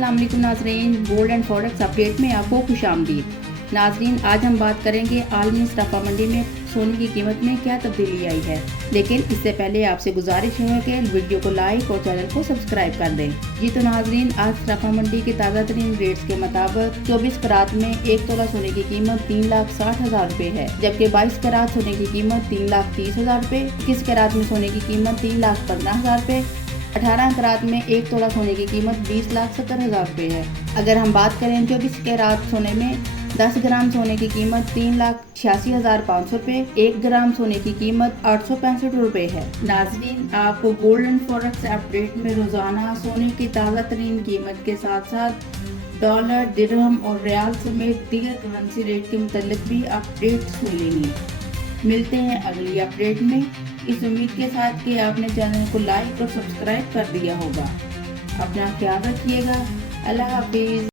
अस्सलाम वालेकुम नाज़रीन, गोल्ड एंड फॉरेक्स अपडेट में आपको खुशामदीद। नाज़रीन, आज हम बात करेंगे आलमी सराफा मंडी में सोने की कीमत में क्या तब्दीली आई है। लेकिन इससे पहले आपसे गुजारिश है कि वीडियो को लाइक और चैनल को सब्सक्राइब कर दें। जी तो नाज़रीन, आज सराफा मंडी के ताज़ा तरीन रेट्स के मुताबिक 24 करात में 1 तोला सोने की कीमत 3,60,000 रुपए है, जबकि 22 करात सोने की कीमत 3,30,000 रुपए, 21 करात में सोने की कीमत 3,15,000 रुपए, 18 करात में 1 तोला सोने की कीमत 20,70,000 रुपए है। अगर हम बात करें 24 करात सोने में 10 ग्राम सोने की कीमत 3,86,500 रुपए, 1 ग्राम सोने की कीमत 865 रुपए है। नाज़रीन, आपको गोल्ड एंड फॉरेक्स अपडेट में रोजाना सोने की ताज़ा तरीन कीमत के साथ साथ डॉलर, दिरहम और रियाल समेत दीगर करेंसी रेट के मुतालिक भी अपडेट्स मिलेंगी। मिलते हैं अगली अपडेट में, इस उम्मीद के साथ कि आपने चैनल को लाइक और सब्सक्राइब कर दिया होगा। अपना ख्याल रखिएगा। अल्लाह हाफिज।